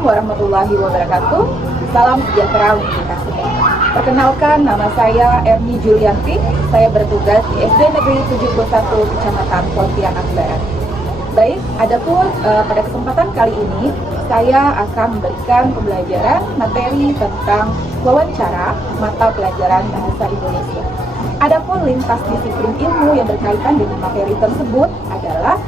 warahmatullahi wabarakatuh. Salam sejahtera untuk kita semua. Perkenalkan, nama saya Erni Julianti. Saya bertugas di SD Negeri 71 Kecamatan Pontianak Barat. Baik, adapun pada kesempatan kali ini saya akan memberikan pembelajaran materi tentang wawancara mata pelajaran bahasa Indonesia. Adapun lintas disiplin ilmu yang berkaitan dengan materi tersebut adalah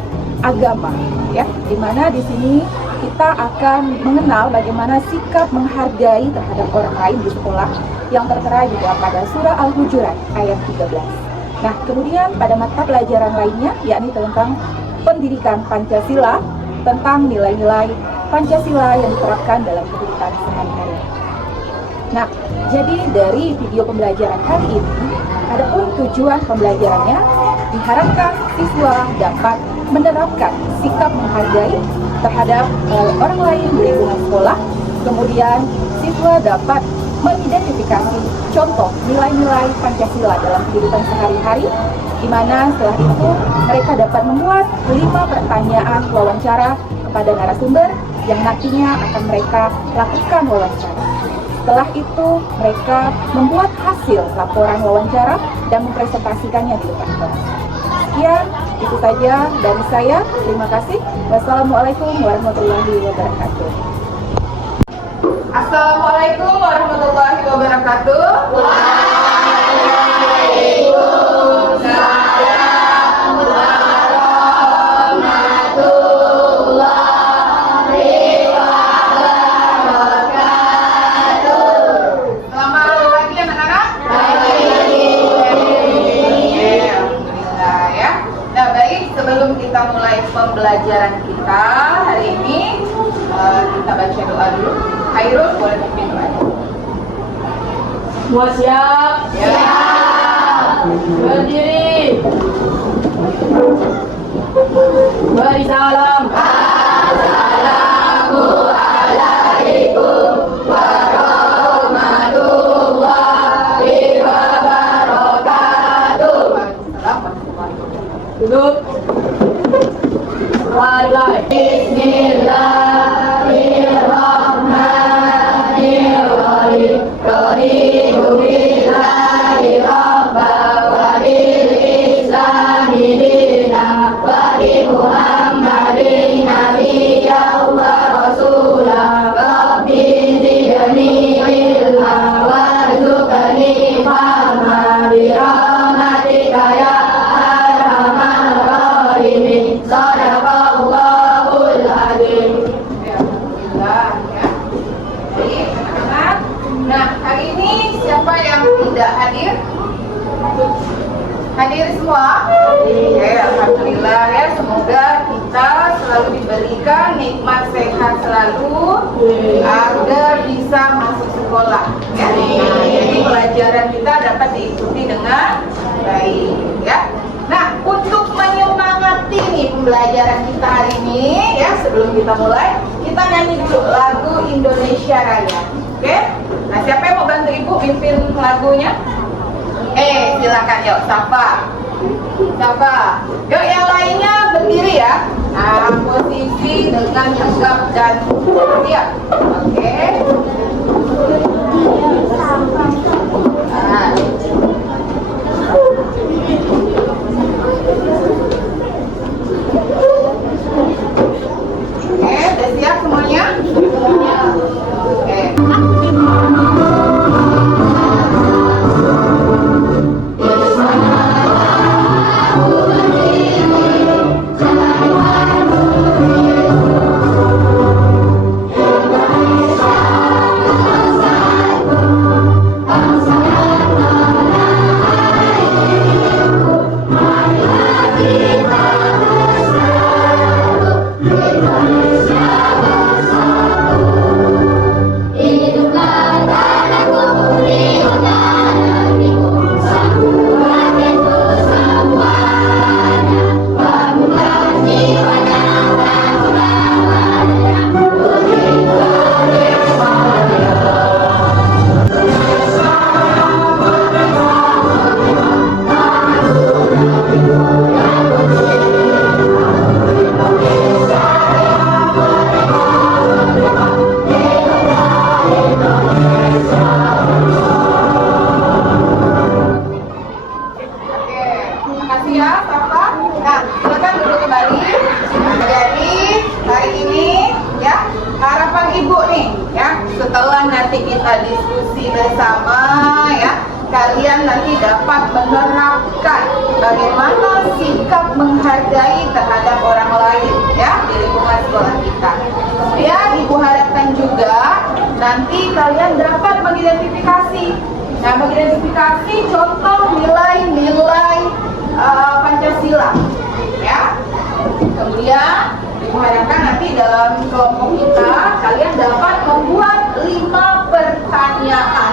agama, ya, dimana di sini kita akan mengenal bagaimana sikap menghargai terhadap orang lain di sekolah yang tertera juga pada surah Al-Hujurat ayat 13. Nah, kemudian pada mata pelajaran lainnya, yakni tentang pendidikan Pancasila, tentang nilai-nilai Pancasila yang diterapkan dalam kehidupan sehari-hari. Nah, jadi dari video pembelajaran kali ini, adapun tujuan pembelajarannya diharapkan siswa dapat menerapkan sikap menghargai terhadap orang lain di lingkungan sekolah. Kemudian siswa dapat mengidentifikasi contoh nilai-nilai Pancasila dalam kehidupan sehari-hari, di mana setelah itu mereka dapat membuat 5 pertanyaan wawancara kepada narasumber yang nantinya akan mereka lakukan wawancara. Setelah itu mereka membuat hasil laporan wawancara dan mempresentasikannya di depan kelas. Sekian, itu saja dari saya. Terima kasih. Wassalamualaikum warahmatullahi wabarakatuh. Assalamualaikum warahmatullahi wabarakatuh. Waalaikumsalam warahmatullahi wabarakatuh. Selamat pagi anak-anak. Nah, baik, sebelum kita mulai pembelajaran kita hari ini, kita baca doa dulu. Khairul, boleh pimpin doanya. Semua siap? Siap. Berdiri. Beri salam. Assalamualaikum warahmatullahi wabarakatuh. Duduk. Mulai. Bismillahirrahmanirrahim. Raditu billahi rabban wa bil islami dinan wa bi Muhammadin nabiyyan wa rasulan. Rabbi zidni ilman warzuqni fahman bi rahmatika ya arhamar rahimin. Shadaqallahul azim. Alhamdulillah, ya. Baik, anak-anak. Nah, hari ini siapa yang tidak hadir? Hadir semua? Ya, alhamdulillah ya. Semoga kita selalu diberikan nikmat sehat selalu agar bisa masuk sekolah. Ya. Nah, jadi pelajaran kita dapat diikuti dengan baik, ya. Nah, untuk menyemangati nih pembelajaran kita hari ini, ya, sebelum kita mulai, kita nyanyi dulu lagu Indonesia Raya. Oke? Nah, siapa yang mau bantu ibu pimpin lagunya? Silakan, yuk, Safa. Yuk, yang lainnya berdiri ya. Nah, posisi dengan tegap dan siap. Oke? Nah. Oke, udah siap semuanya? Oke. Indonesia kalian nanti dapat menerapkan bagaimana sikap menghargai terhadap orang lain ya di lingkungan sekolah kita. Kemudian Ibu harapkan juga nanti kalian dapat mengidentifikasi. Nah, mengidentifikasi contoh nilai-nilai Pancasila ya. Kemudian Ibu harapkan nanti dalam kelompok kita kalian dapat membuat 5 pertanyaan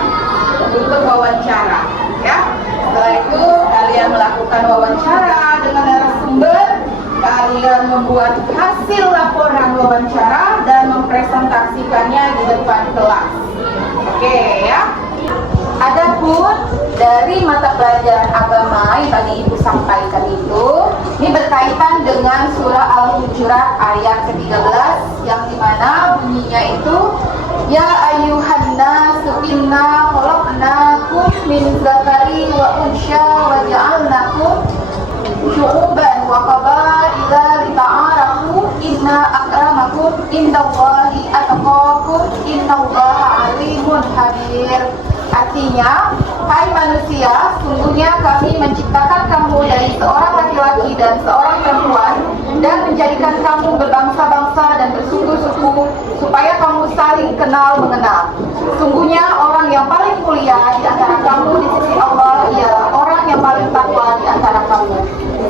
untuk wawancara ya. Setelah itu kalian melakukan wawancara dengan narasumber, kalian membuat hasil laporan wawancara dan mempresentasikannya di depan kelas. Oke ya. Adapun dari mata pelajaran agama yang tadi Ibu sampaikan itu, ini berkaitan dengan surah Al-Hujurat ayat ke-13 yang dimana bunyinya itu ya ayyuhan nasu inna khalaqnakum min dzakari wa unsya wa ja'alnakum syu'uban wa qabaila lita'arafu inna akramakum indallahi atqakum innallaha alimun habir. Artinya, hai manusia, sungguhnya kami menciptakan kamu dari seorang laki-laki dan seorang perempuan dan menjadikan kamu berbangsa-bangsa dan bersuku-suku supaya kamu saling kenal mengenal. Sungguhnya orang yang paling mulia di antara kamu di sisi Allah ialah orang yang paling takwa di antara kamu.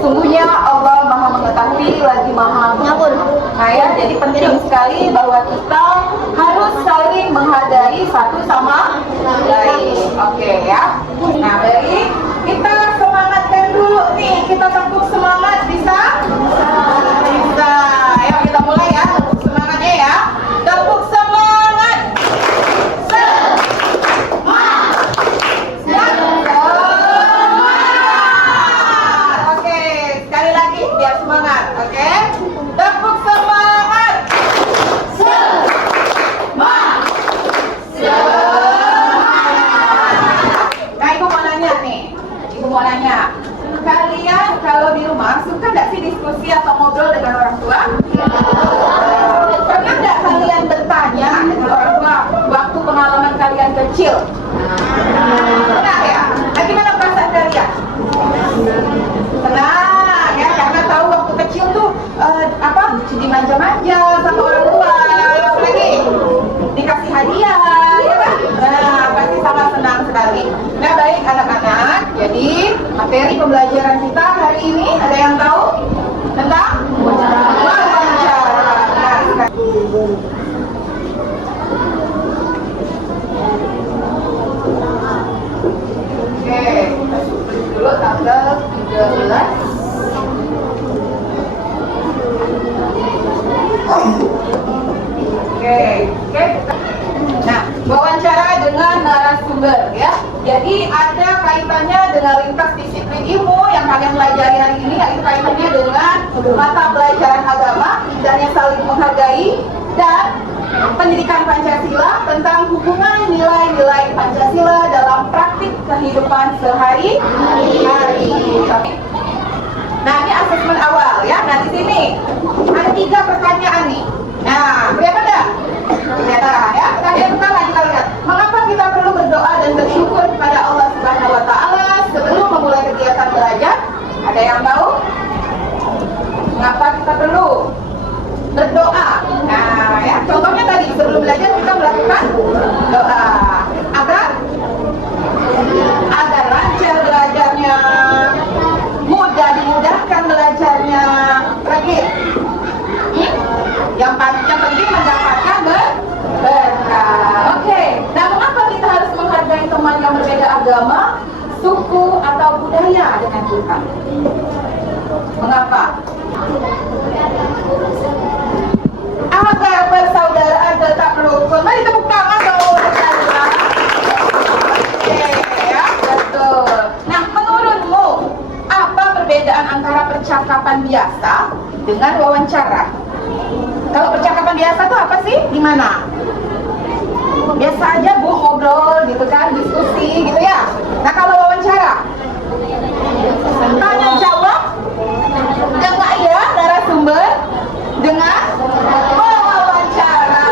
Sungguhnya Allah Maha mengetahui lagi Maha mengampun. Nah ya, jadi penting sekali bahwa kita harus saling menghargai satu sama lain. Oke ya. Nah baik, kita semangatkan dulu nih. Kita tepuk semangat, bisa? Bisa. Ayo kita mulai ya. Tepuk semangatnya ya. Tepuk semangat. Oke, sekali lagi biar semangat. Oke. Tepuk semangat. Nah, Ibu mau nanya nih. Ibu mau nanya. Kalian kalau di rumah suka nggak sih diskusi atau ngobrol dengan orang tua? Pernah nggak kalian bertanya dengan orang tua waktu pengalaman kalian kecil? Pernah ya? Nah, gimana perasaan kalian? Tenang ya, karena tahu waktu kecil tuh dimanja-manja sama orang tua, apalagi dikasih hadiah, ya kan? Nah, pasti sama senang sekali. Nah, baik anak-anak, jadi materi pembelajaran kita hari ini ada yang tahu tentang wawancara. Nah, oke, kita sebut dulu tanggal 13. Oke. Nah, wawancara dengan narasumber ya. Jadi ada kaitannya dengan lintas disiplin ilmu yang kalian pelajari hari ini, yaitu kaitannya dengan mata pelajaran agama, misalnya saling menghargai dan pendidikan Pancasila tentang hubungan nilai-nilai Pancasila dalam praktik kehidupan sehari-hari. Nah, ini asesmen awal ya. Nah, di sini ada 3 pertanyaan nih. Nah, kelihatan nggak? Kelihatan ya. Pertanyaan pertama kita lihat, mengapa kita perlu berdoa dan bersyukur kepada Allah Subhanahu Wa Taala sebelum memulai kegiatan belajar? Ada yang tahu? Mengapa kita perlu berdoa? Nah, ya. Contohnya tadi sebelum belajar kita melakukan doa agar lancar belajarnya, dimudahkan belajarnya, lagi yang penting mendapatkan berkah. Oke, nah mengapa kita harus menghargai teman yang berbeda agama, suku atau budaya dengan kita? Mengapa? Agar persaudaraan tetap rukun. Mari tepuk tangan dong. Oke, ya, betul. Nah, menurutmu apa perbedaan antara percakapan biasa dengan wawancara? Kalau percakapan biasa tuh apa sih? Gimana? Biasa aja Bu, ngobrol gitu kan, diskusi gitu ya. Nah, kalau wawancara, tanya jawab dengan ya narasumber dengan wawancara.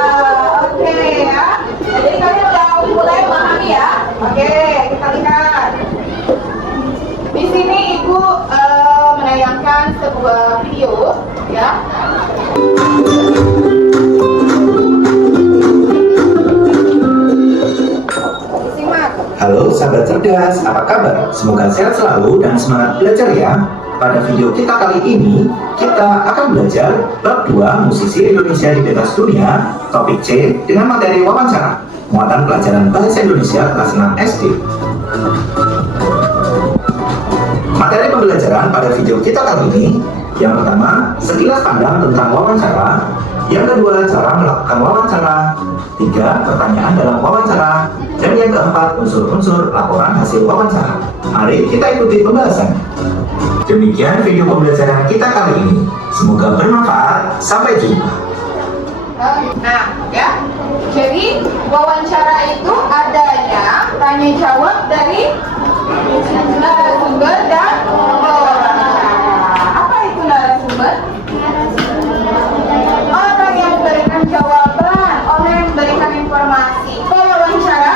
Oke ya. Jadi kalian udah mulai memahami ya. Oke, kita lihat. Tugas, apa kabar? Semoga sehat selalu dan semangat belajar ya. Pada video kita kali ini, kita akan belajar bab 2 musisi Indonesia di pentas dunia, topik C dengan materi wawancara, muatan pelajaran bahasa Indonesia kelas 6 SD. Materi pembelajaran pada video kita kali ini, yang pertama, sekilas pandang tentang wawancara. Yang kedua, cara melakukan wawancara. 3, pertanyaan dalam wawancara. Dan yang keempat, unsur-unsur laporan hasil wawancara. Mari kita ikuti pembahasan. Demikian video pembelajaran kita kali ini. Semoga bermanfaat. Sampai jumpa. Nah, ya. Jadi wawancara itu adanya tanya jawab dari narasumber dan wawancara. Apa itu narasumber? Orang yang memberikan jawaban, orang yang memberikan informasi. Wawancara?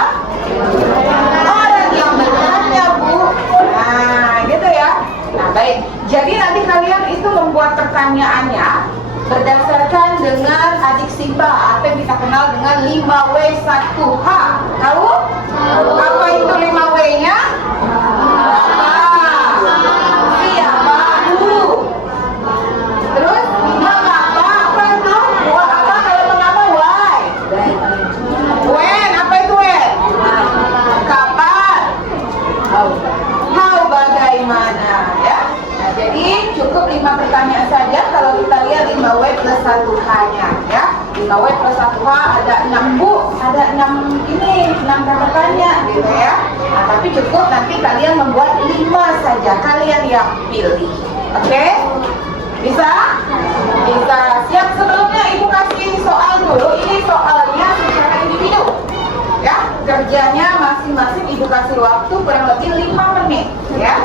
Orang yang bertanya, Bu. Nah, gitu ya. Nah, baik. Jadi nanti kalian itu membuat pertanyaannya berdasarkan dengan adik SIMBA atau yang kita kenal dengan 5W1H. Tahu? Apa itu 5W-nya? Siapa? Who. Terus mengapa? Apa itu? Apa kalau mengapa? Why. When? Apa itu when? Kapan? How, bagaimana? Ya. Nah, jadi cukup 5 pertanyaan saja kalau kita lihat 5W plus 1H-nya ya. 5W plus 1H ada 6 Bu, ada 6 kata tanya gitu ya. Nah, tapi cukup nanti kalian membuat 5 saja, kalian yang pilih. Oke? Bisa? Bisa. Siap, sebelumnya Ibu kasih soal dulu. Ini soalnya secara individu. Ya, kerjanya masing-masing Ibu kasih waktu kurang lebih 5 menit ya.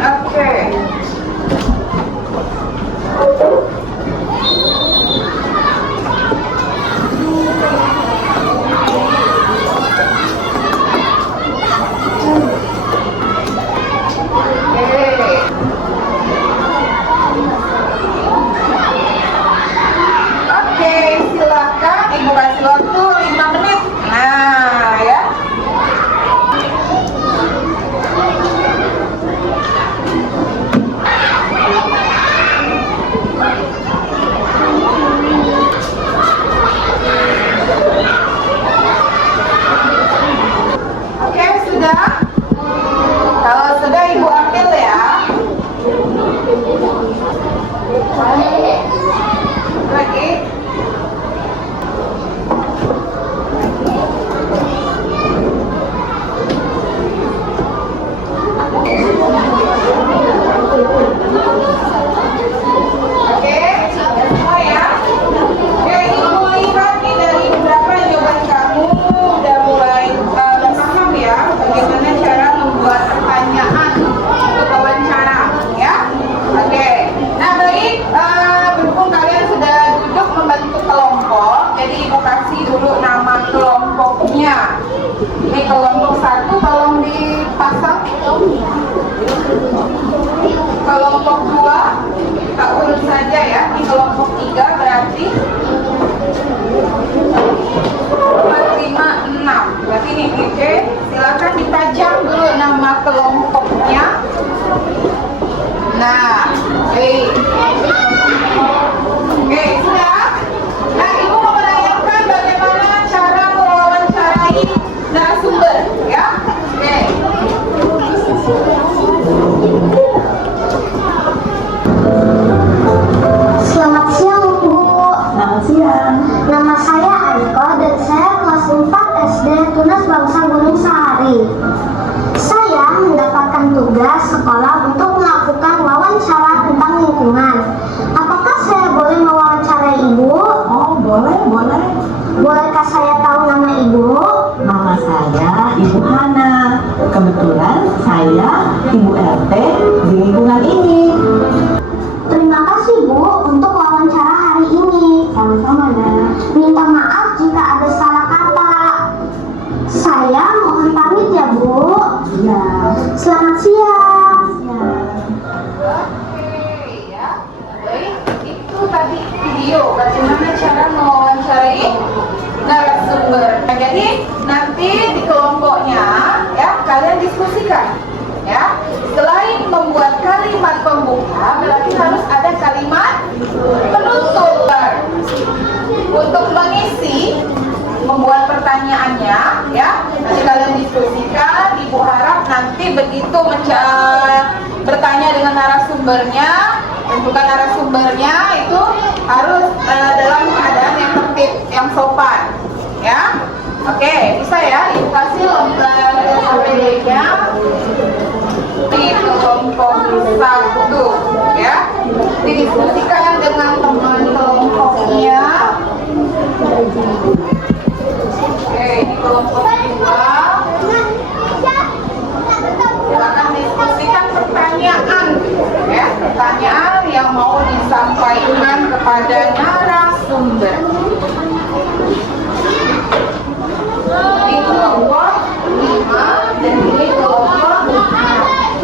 Oke. Oke, silakan Ibu kasih waktu 5 menit. Nah, ya. Oke, sudah? Kalau sudah Ibu ambil ya. Lagi. Oke, semua ya. Oke, Ibu lihat nih dari beberapa jawaban kamu udah mulai paham ya bagaimana cara membuat pertanyaan untuk wawancara ya. Oke. Nah, baik, berhubung kalian sudah duduk membentuk kelompok, jadi Ibu kasih dulu nama kelompoknya. Ini kelompok 1 tolong dipasang. Kelompok 2 kita urut saja ya. Ini kelompok 3 berarti 4, 5, 6. Berarti ini oke. Silakan dipajang dulu nama kelompoknya. Nah, oke, sudah. Nah, Ibu mau menanyakan bagaimana cara mewawancarai narasumber ya. Oke. Selamat siang, Bu. Selamat siang. Nama saya Aiko dan saya kelas 4 SD Tunas Bangsa Gunung Sahari. Saya mendapatkan tugas sekolah untuk melakukan wawancara tentang lingkungan. Apakah saya boleh mewawancarai Ibu? Oh, boleh. Bolehkah saya tahu nama Ibu? Nama saya Ibu Hana. Kebetulan saya Ibu RT di lingkungan ini. Terima kasih, Bu, untuk wawancara hari ini. Sama-sama, Nak. Minta maaf jika ada salah kata. Saya mohon pamit ya, Bu. Iya. Selamat siang. Oke ya. Baik, itu tadi video bagaimana cara mewawancarai narasumber. Nah, jadi nanti di kelompoknya ya kalian diskusikan ya. Selain membuat kalimat pembuka, berarti harus ada kalimat penutup. Untuk mengisi membuat pertanyaannya ya, nanti kalian diskusikan. Ibu harap nanti begitu bertanya dengan narasumbernya, tentukan narasumbernya itu harus dalam keadaan yang tertib, yang sopan ya. Oke, bisa ya, Ibu kasih lembar APD-nya di kelompok 1 ya. Didiskusikan dengan teman kelompoknya. Oke, di kelompok 2 silakan diskusikan pertanyaan ya, pertanyaan yang mau disampaikan kepada narasumber. Di kelompok 5 dan di kelompok 6.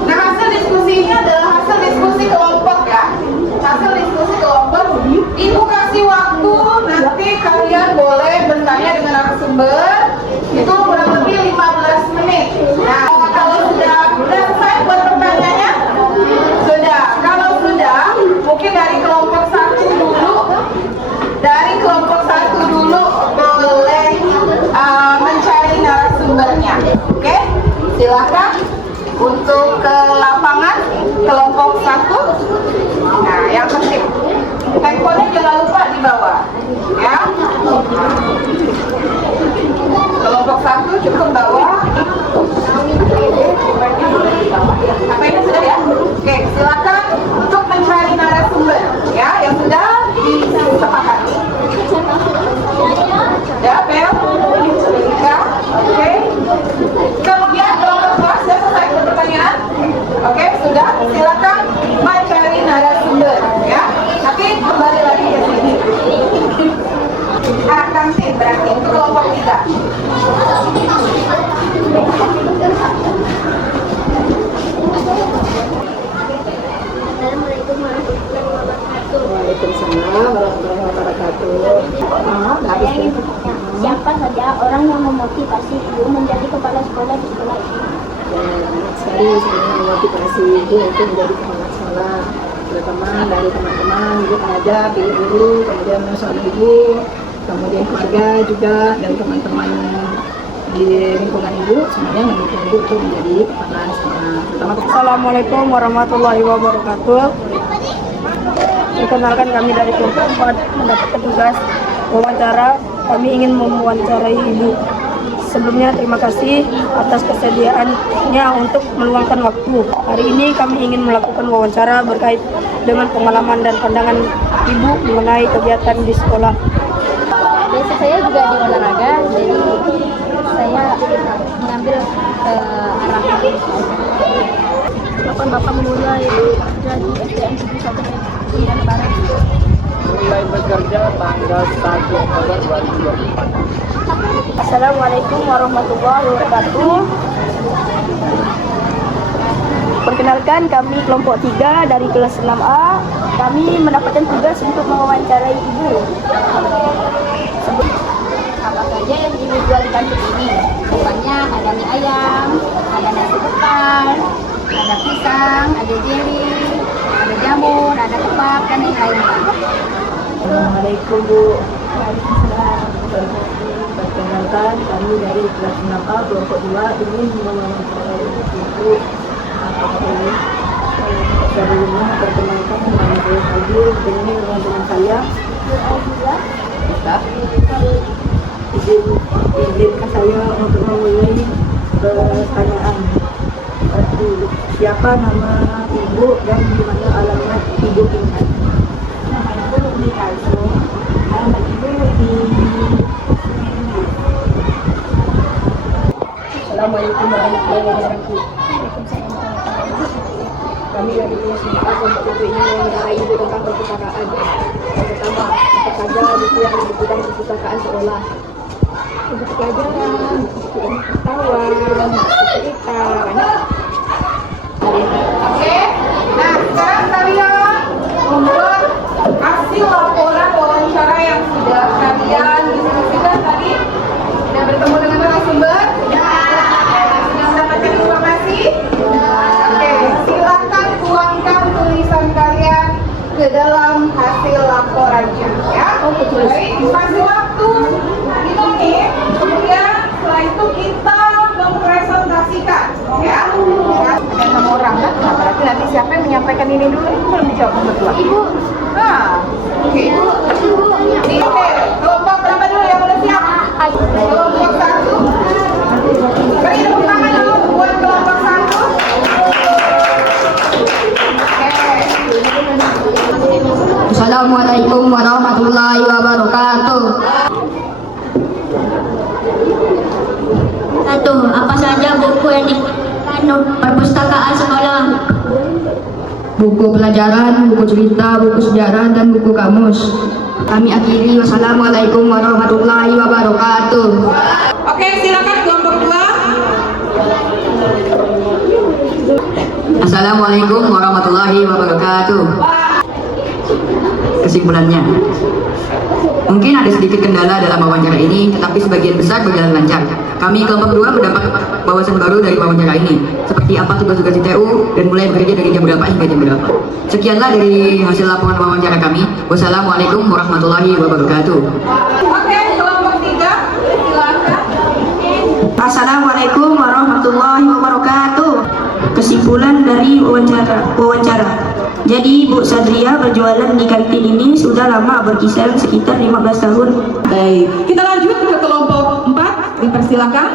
Nah, hasil diskusinya adalah hasil diskusi kelompok ya. Hasil diskusi kelompok, Ibu kasih waktu, nanti kalian boleh bertanya dengan narasumber itu kurang lebih 15 menit. Nah, kalau sudah selesai buat pertanyaannya? Sudah. Kalau sudah, mungkin dari kelompok 1 dulu. Dari kelompok 1 dulu boleh mencari narasumbernya. Oke? Silakan untuk ke lapangan kelompok 1. Nah, yang penting handphonenya jangan lupa dibawa ya. Kelompok 1 cukup bawa HP-nya sudah ya. Oke, silakan untuk mencari narasumber ya yang sudah disepakati. Ya, Bel? Ya, oke. Kemudian kelompok 2 sudah selesai pertanyaan? Oke, sudah. Silakan mencari narasumber ya. Nanti kembali lagi ke sini. Akan tim berarti untuk kelompok 3. Waalaikumsalam warahmatullahi wabarakatuh. Siapa saja orang yang memotivasi ibu menjadi kepala sekolah di sekolah ini? Banyak sekali sebenarnya motivasi ibu untuk menjadi kepala sekolah, terutama dari teman-teman ibu ada pilih guru, kemudian suami ibu, kemudian keluarga juga dan teman-teman di lingkungan ibu semuanya mendukung ibu untuk menjadi kepala sekolah. Terutama Assalamualaikum warahmatullahi wabarakatuh. Perkenalkan, kami dari kelompok 4 mendapatkan tugas wawancara. Kami ingin mewawancarai ibu. Sebelumnya terima kasih atas kesediaannya untuk meluangkan waktu. Hari ini kami ingin melakukan wawancara berkait dengan pengalaman dan pandangan ibu mengenai kegiatan di sekolah. Biasa saya juga di olahraga, jadi saya mengambil arah Bapak memulai bekerja di SDN 71 Kementerian Barat. Mulai bekerja tanggal 1 Oktober 2024. Assalamualaikum warahmatullahi wabarakatuh. Perkenalkan, kami kelompok 3 dari kelas 6A. Kami mendapatkan tugas untuk mewawancarai ibu. apa saja yang ibu jual di kantin ini. Pokoknya ada mie ayam, ada nasi ketan, ada pisang, ada jeli, ada jamur, ada kepak, dan lain-lain. Assalamualaikum Bu. Perkenalkan, kami dari kelas 6A kelompok 2 ingin mewawancarai ibu. Sebelumnya perkenalkan, nama saya Fadil, ini teman-teman saya. Izinkan saya untuk memulai pertanyaan. Siapa nama ibu dan di mana alamat ibu tinggal? Nama ibu di Kalsum, alamat ibu di Assalamualaikum warahmatullahi wabarakatuh. Kami dari kelas 4 kelompok 7 ini mengenai ibu tentang perpustakaan. Yang pertama, apa saja buku yang dibutuhkan perpustakaan sekolah? Buku pelajaran, buku pengetahuan, buku cerita, banyak. Oke, nah sekarang kalian membuat hasil laporan wawancara yang sudah kalian diskusikan tadi Ibu. Nah, oke. Ini kelompok berapa dulu yang udah siap? Kelompok 1. Beri tepuk tangan dulu buat kelompok 1. Assalamualaikum warahmatullahi wabarakatuh. Apa saja buku yang di perpustakaan sekolah? Buku pelajaran, buku cerita, buku sejarah, dan buku kamus. Kami akhiri. Wassalamualaikum warahmatullahi wabarakatuh. Oke, silakan kelompok 2. Assalamualaikum warahmatullahi wabarakatuh. Kesimpulannya, mungkin ada sedikit kendala dalam wawancara ini, tetapi sebagian besar berjalan lancar. Kami kelompok 2 mendapat wawasan baru dari wawancara ini, seperti apa tugas-tugas ITU dan mulai bekerja dari jam berapa hingga jam berapa. Sekianlah dari hasil laporan wawancara kami. Wassalamualaikum warahmatullahi wabarakatuh. Oke, kelompok 3. Silakan. Assalamualaikum warahmatullahi wabarakatuh. Kesimpulan dari wawancara. Jadi Bu Sadria berjualan di kantin ini sudah lama, berkisar sekitar 15 tahun. Baik, kita lanjut ke kelompok 4. Dipersilakan.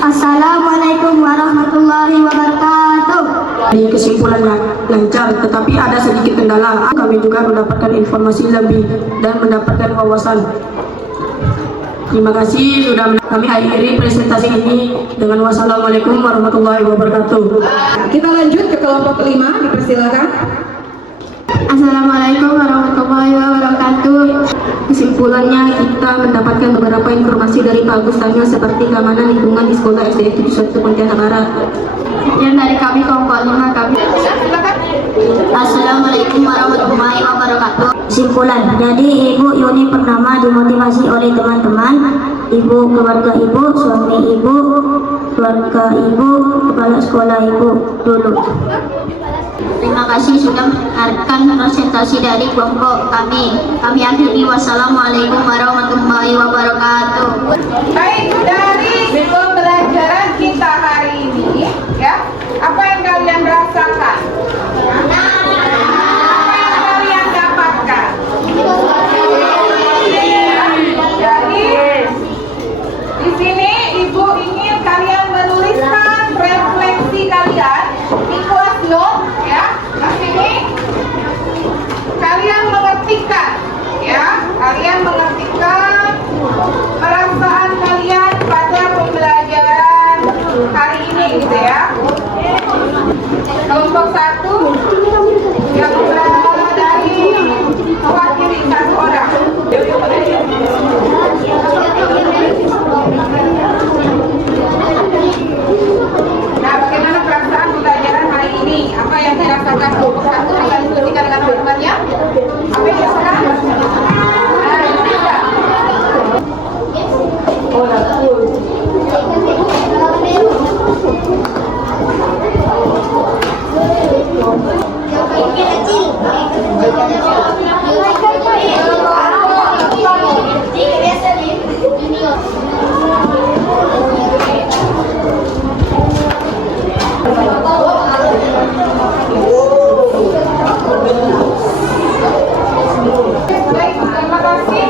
Assalamualaikum warahmatullahi wabarakatuh. Di kesimpulannya lancar, tetapi ada sedikit kendala. Kami juga mendapatkan informasi lebih dan mendapatkan wawasan. Terima kasih sudah kami akhiri presentasi ini dengan wassalamualaikum warahmatullahi wabarakatuh. Kita lanjut ke kelompok 5. Dipersilakan. Assalamualaikum warahmatullahi wabarakatuh. Kesimpulannya kita mendapatkan beberapa informasi dari Pak Agus Tanya seperti keamanan lingkungan di sekolah SD 71 Pontianak Barat. Sekian dari kami kelompok 5 kami. Assalamualaikum warahmatullahi wabarakatuh. Kesimpulan, jadi Ibu Yuni pertama dimotivasi oleh teman-teman, Ibu, keluarga Ibu, suami Ibu, keluarga Ibu, kepala sekolah Ibu dulu. Terima kasih sudah mendengarkan presentasi dari kelompok kami. Kami akhiri. Wassalamualaikum warahmatullahi wabarakatuh. Baik, dari pembelajaran kita hari ini, ya, apa yang kalian rasakan? Apa yang kalian dapatkan? Jadi, di sini Ibu ingin kalian menuliskan refleksi kalian di kelas note, ya. Di sini kalian mengertikan, ya, kalian mengertikan perasaan kalian pada pembelajaran hari ini, gitu ya. Kelompok 1 yang berada dari mewakili 1 orang. Nah, bagaimana perasaan pembelajaran hari ini? Apa yang dirasakan kelompok 1 bisa diskusikan dengan teman-temannya? Apa yang dirasakan? Baik, terima kasih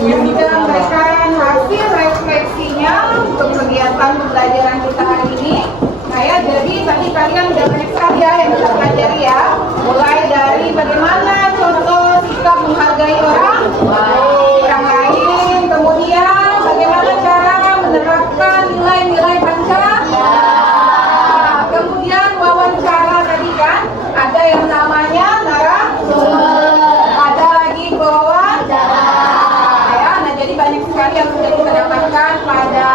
yang sudah memberikan hasil refleksinya untuk kegiatan pembelajaran kita hari ini. Nah ya, jadi tadi kalian sudah banyak sekali ya yang kita pelajari ya. Mulai dari bagaimana contoh sikap menghargai orang lain, kemudian bagaimana cara menerapkan nilai-nilai Pancasila. Kemudian wawancara tadi kan, ada yang namanya narasumber, ada lagi wawancara. Ya, nah jadi banyak sekali yang sudah kita dapatkan pada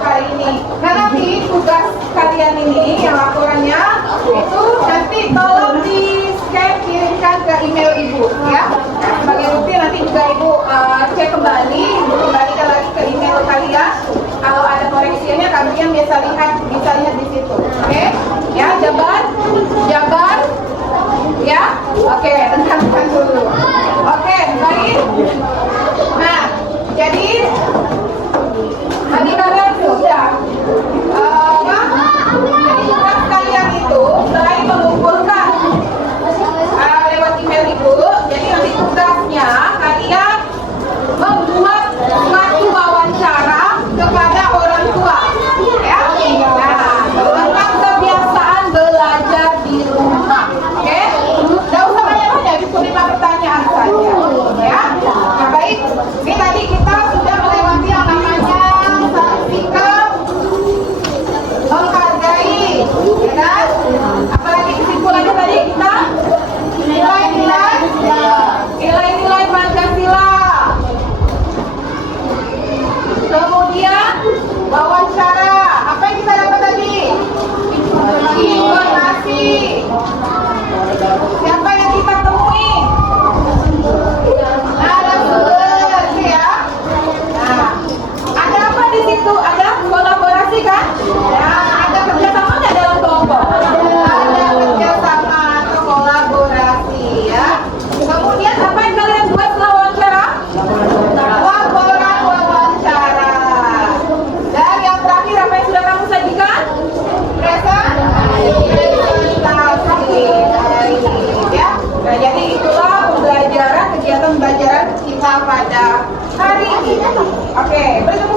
hari ini. Nah nanti tugas kalian ini yang laporannya itu nanti tolong di scan kirimkan ke email Ibu ya. Nah, sebagai bukti nanti juga Ibu cek kembali, Ibu kembalikan lagi ke email kalian. Kalau ada koreksinya kalian bisa lihat di situ. Oke? Ya, Jabar, ya. Oke, dengarkan dulu. Oke, baik. Nah, jadi tadi kalian sudah jadi tugas kalian itu selain mengumpulkan kolaborasi. Siapa yang kita temui? Narasumber ya. Nah, ada apa di situ? Ada kolaborasi kan? Ya, ada kerjasama nggak dalam kelompok? Ada kerjasama atau kolaborasi ya. Kemudian apa yang kalian buat setelah wawancara? Laporan wawancara. Dan yang terakhir apa yang sudah kamu sajikan? Presentasi. Ya. Nah, jadi itulah kegiatan pembelajaran kita pada hari ini. Oke, bertemu